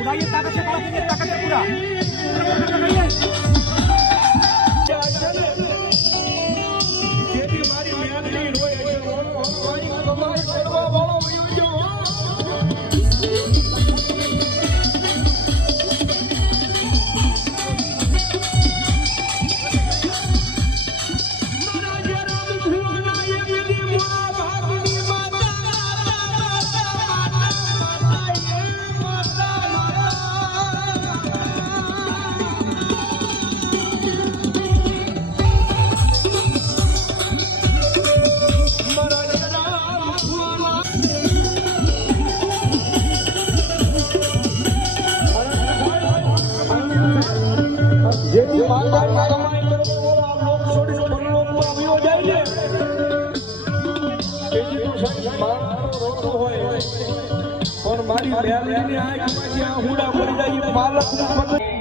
उड़ाइए ताकत से पूरा જેથી માલદાર કમાઈ કરો ઓલા લોક છોડીને પરલોકમાં આવ્યો જાય ને તેથી તો સાહેબ મારો રોતો હોય પણ મારી મેલડીની આંખમાંથી આ હુડા પડી જાય માલક